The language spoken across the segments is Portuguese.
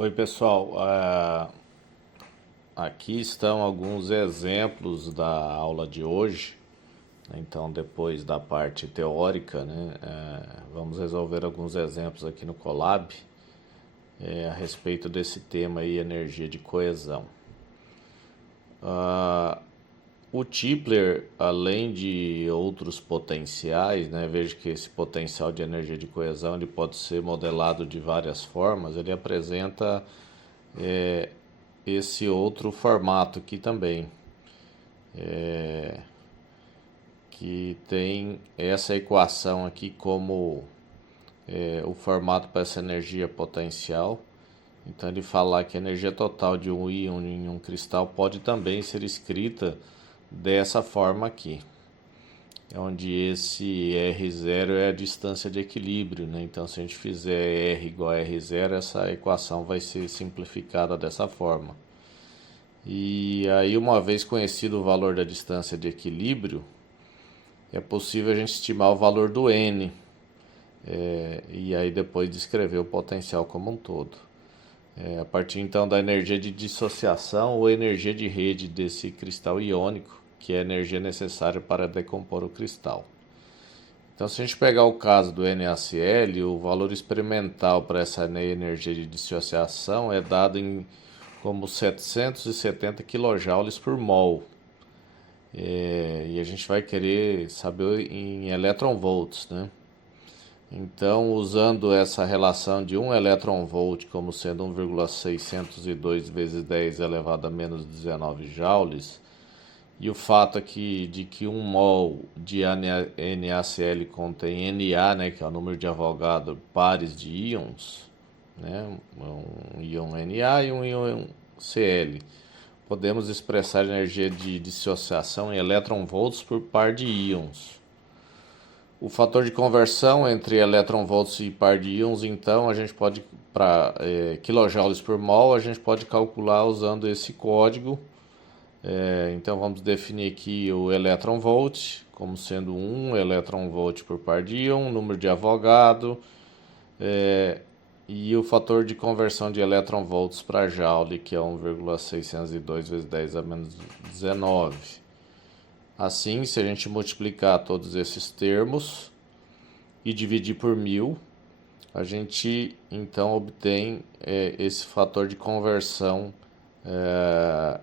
Oi, pessoal. Aqui estão alguns exemplos da aula de hoje. Então, depois da parte teórica, né, vamos resolver alguns exemplos aqui no Colab a respeito desse tema aí, energia de coesão. O Tipler, além de outros potenciais, né, veja que esse potencial de energia de coesão ele pode ser modelado de várias formas. Ele apresenta esse outro formato aqui também, que tem essa equação aqui como o formato para essa energia potencial. Então ele fala que a energia total de um íon em um cristal pode também ser escrita dessa forma aqui, onde esse R0 é a distância de equilíbrio, né? Então se a gente fizer R igual a R0, essa equação vai ser simplificada dessa forma. E aí, uma vez conhecido o valor da distância de equilíbrio, é possível a gente estimar o valor do N, e aí depois descrever o potencial como um todo. A partir então da energia de dissociação ou energia de rede desse cristal iônico, que é a energia necessária para decompor o cristal. Então, se a gente pegar o caso do NaCl, o valor experimental para essa energia de dissociação é dado como 770 kJ por mol. E a gente vai querer saber em electronvolts, né? Então, usando essa relação de 1 electronvolt como sendo 1,602 vezes 10 elevado a menos 19 joules, e o fato aqui de que 1 mol de NaCl contém Na, né, que é o número de Avogadro, pares de íons, né, um íon Na e um íon Cl. Podemos expressar a energia de dissociação em eletronvolts por par de íons. O fator de conversão entre eletronvolts e par de íons, então, a gente pode, para kilojoules por mol, a gente pode calcular usando esse código. Então, vamos definir aqui o eletronvolt como sendo 1 eletronvolt por par de íon, número de Avogadro, e o fator de conversão de eletronvolts para joule, que é 1,602 vezes 10 a menos 19. Assim, se a gente multiplicar todos esses termos e dividir por 1000, a gente então obtém esse fator de conversão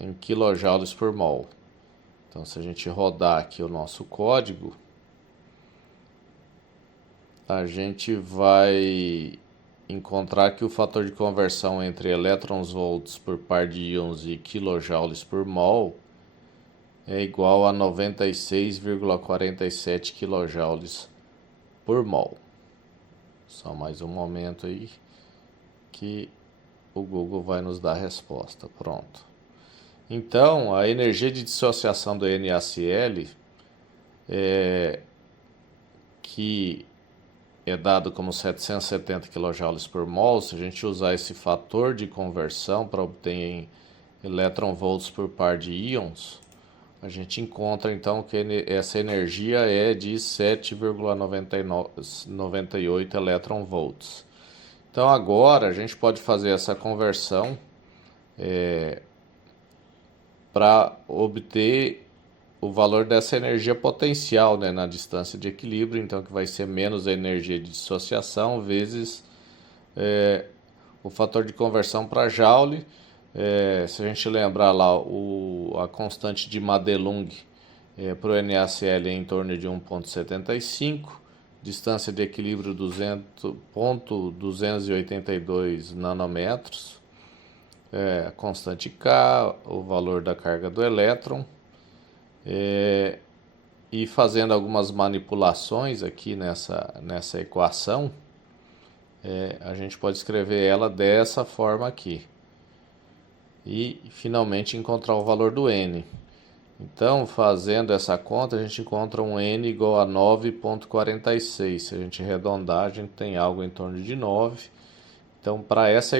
em kilojoules por mol. Então, se a gente rodar aqui o nosso código, a gente vai encontrar que o fator de conversão entre elétrons-volts por par de íons e kilojoules por mol é igual a 96,47 kJ por mol. Só mais um momento aí que o Google vai nos dar a resposta. Pronto. Então, a energia de dissociação do NaCl, que é dado como 770 kJ por mol, se a gente usar esse fator de conversão para obter eletronvolts por par de íons, a gente encontra então que essa energia é de 7,98 eletronvolts. Então agora a gente pode fazer essa conversão para obter o valor dessa energia potencial, né, na distância de equilíbrio, então que vai ser menos a energia de dissociação vezes o fator de conversão para joule. Se a gente lembrar lá, a constante de Madelung para o NaCl é em torno de 1,75, distância de equilíbrio 200,282 nanômetros, a constante K, o valor da carga do elétron, e fazendo algumas manipulações aqui nessa equação, a gente pode escrever ela dessa forma aqui. E finalmente encontrar o valor do N. Então, fazendo essa conta, a gente encontra um N igual a 9,46. Se a gente arredondar, a gente tem algo em torno de 9. Então, para essa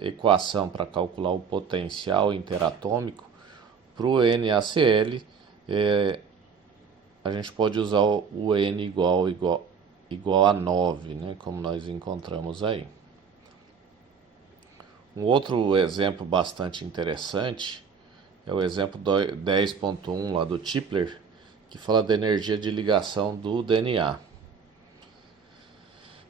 equação, para calcular o potencial interatômico, para o NaCl, a gente pode usar o N igual a 9, né, como nós encontramos aí. Um outro exemplo bastante interessante é o exemplo 10.1 lá do Tipler, que fala da energia de ligação do DNA.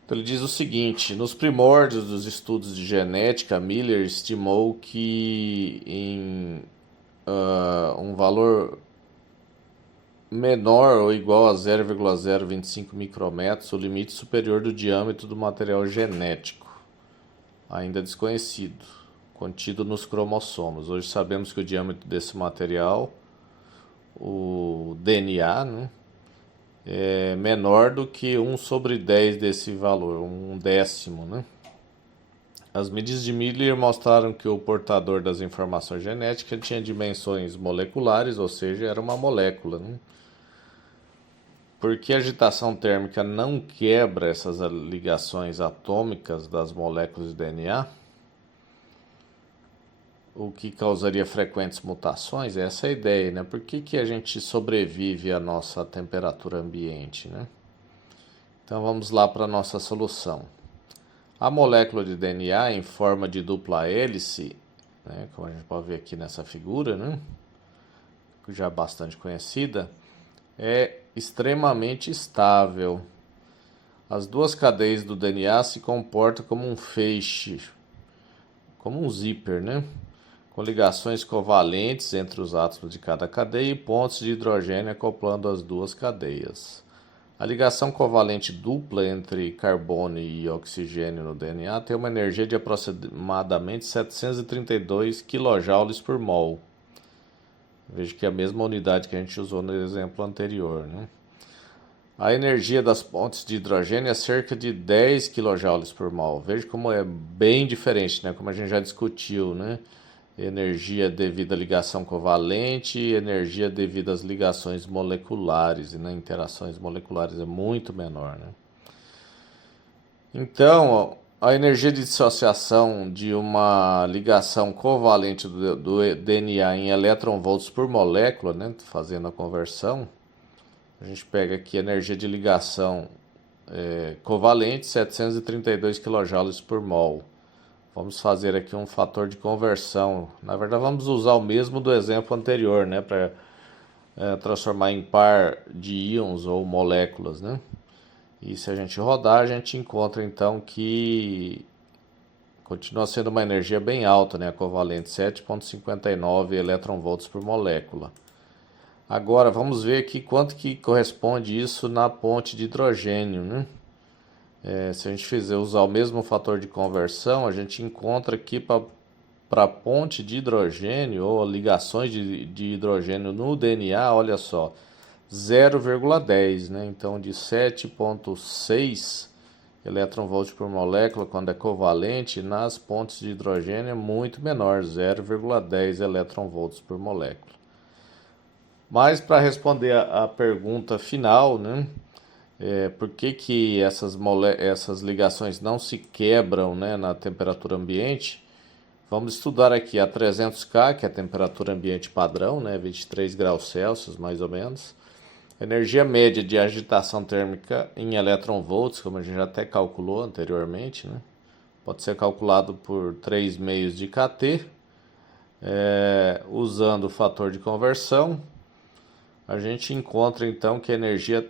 Então ele diz o seguinte: nos primórdios dos estudos de genética, Miller estimou que em um valor menor ou igual a 0,025 micrômetros, o limite superior do diâmetro do material genético, ainda desconhecido, contido nos cromossomos. Hoje sabemos que o diâmetro desse material, o DNA, né, é menor do que 1/10 desse valor, 1/10, né? As medidas de Miller mostraram que o portador das informações genéticas tinha dimensões moleculares, ou seja, era uma molécula, né? Porque a agitação térmica não quebra essas ligações atômicas das moléculas de DNA, o que causaria frequentes mutações. Essa é a ideia, né? Por que a gente sobrevive à nossa temperatura ambiente, né? Então vamos lá para a nossa solução. A molécula de DNA em forma de dupla hélice, né, como a gente pode ver aqui nessa figura, né, já bastante conhecida, é extremamente estável. As duas cadeias do DNA se comportam como um feixe, como um zíper, né, com ligações covalentes entre os átomos de cada cadeia e pontos de hidrogênio acoplando as duas cadeias. A ligação covalente dupla entre carbono e oxigênio no DNA tem uma energia de aproximadamente 732 kJ por mol. Veja que é a mesma unidade que a gente usou no exemplo anterior, né? A energia das pontes de hidrogênio é cerca de 10 kJ por mol. Veja como é bem diferente, né? Como a gente já discutiu, né? Energia devido à ligação covalente e energia devido às ligações moleculares, e nas interações moleculares é muito menor, né? Então, a energia de dissociação de uma ligação covalente do DNA em elétron-volts por molécula, né, fazendo a conversão, a gente pega aqui a energia de ligação covalente, 732 kJ por mol. Vamos fazer aqui um fator de conversão. Na verdade, vamos usar o mesmo do exemplo anterior, né, para transformar em par de íons ou moléculas, né? E se a gente rodar, a gente encontra então que continua sendo uma energia bem alta, né, a covalente 7,59 elétron-volts por molécula. Agora vamos ver aqui quanto que corresponde isso na ponte de hidrogênio, né? Se a gente usar o mesmo fator de conversão, a gente encontra aqui para a ponte de hidrogênio ou ligações de hidrogênio no DNA, olha só, 0,10, né? Então de 7,6 elétron-volts por molécula quando é covalente, nas pontes de hidrogênio é muito menor, 0,10 elétron-volts por molécula. Mas para responder a pergunta final, né? Por que essas ligações não se quebram, né, na temperatura ambiente? Vamos estudar aqui a 300K, que é a temperatura ambiente padrão, né, 23 graus Celsius mais ou menos. Energia média de agitação térmica em elétron-volts, como a gente já até calculou anteriormente, né? Pode ser calculado por 3 meios de kT, usando o fator de conversão. A gente encontra então que a energia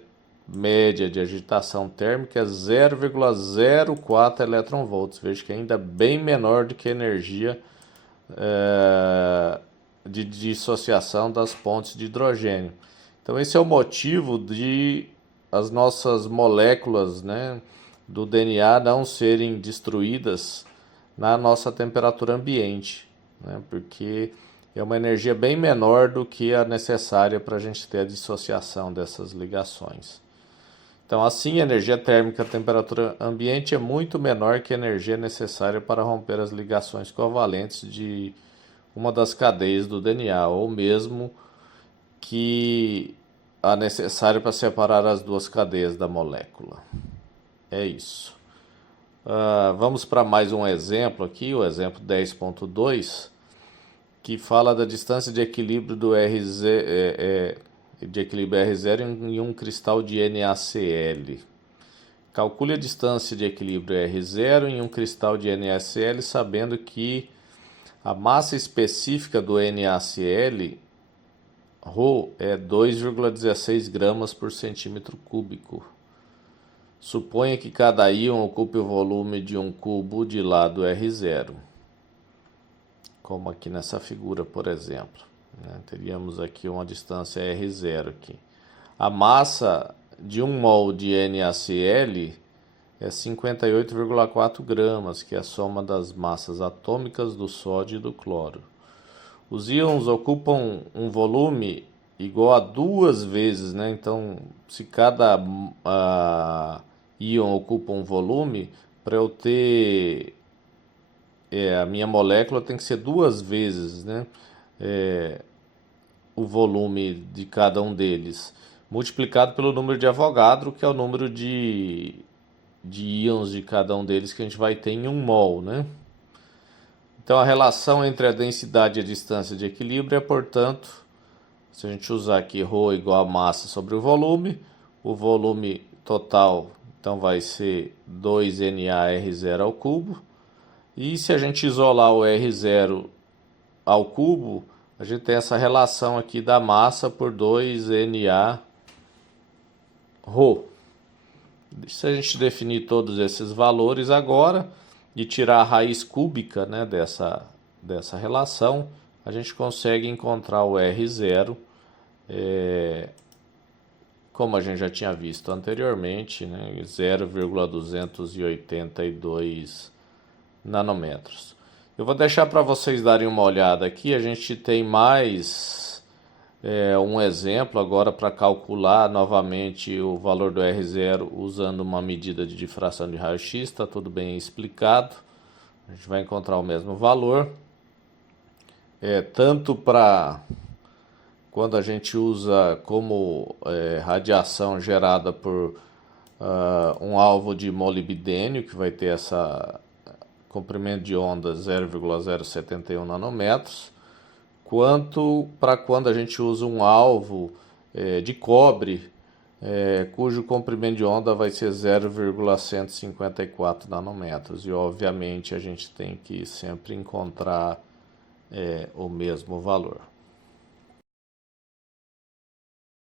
média de agitação térmica é 0,04 elétron-volts. Veja que é ainda bem menor do que a energia de dissociação das pontes de hidrogênio. Então esse é o motivo de as nossas moléculas, né, do DNA não serem destruídas na nossa temperatura ambiente, né, porque é uma energia bem menor do que a necessária para a gente ter a dissociação dessas ligações. Então, assim, a energia térmica à temperatura ambiente é muito menor que a energia necessária para romper as ligações covalentes de uma das cadeias do DNA, ou mesmo que a necessária para separar as duas cadeias da molécula. É isso. Vamos para mais um exemplo aqui, o exemplo 10.2, que fala da distância de equilíbrio do de equilíbrio R0 em um cristal de NaCl. Calcule a distância de equilíbrio R0 em um cristal de NaCl, sabendo que a massa específica do NaCl, Rho, é 2,16 gramas por centímetro cúbico. Suponha que cada íon ocupe o volume de um cubo de lado R0, como aqui nessa figura, por exemplo. Teríamos aqui uma distância R0 aqui. A massa de 1 mol de NaCl é 58,4 gramas, que é a soma das massas atômicas do sódio e do cloro. Os íons ocupam um volume igual a 2 vezes, né? Então, se cada íon ocupa um volume, para eu ter a minha molécula tem que ser 2 vezes, né? O volume de cada um deles, multiplicado pelo número de Avogadro, que é o número de íons de cada um deles que a gente vai ter em 1 mol, né? Então a relação entre a densidade e a distância de equilíbrio é, portanto, se a gente usar aqui ρ igual a massa sobre o volume total então vai ser 2NaR0 ao cubo, e se a gente isolar o R0 ao cubo, a gente tem essa relação aqui da massa por 2Na ρ. Se a gente definir todos esses valores agora e tirar a raiz cúbica, né, dessa relação, a gente consegue encontrar o R0, como a gente já tinha visto anteriormente, né, 0,282 nanômetros. Eu vou deixar para vocês darem uma olhada aqui. A gente tem mais um exemplo agora para calcular novamente o valor do R0 usando uma medida de difração de raio-x. Está tudo bem explicado. A gente vai encontrar o mesmo valor. Tanto para quando a gente usa como radiação gerada por um alvo de molibdênio, que vai ter essa comprimento de onda 0,071 nanômetros, quanto para quando a gente usa um alvo de cobre, cujo comprimento de onda vai ser 0,154 nanômetros. E obviamente a gente tem que sempre encontrar o mesmo valor.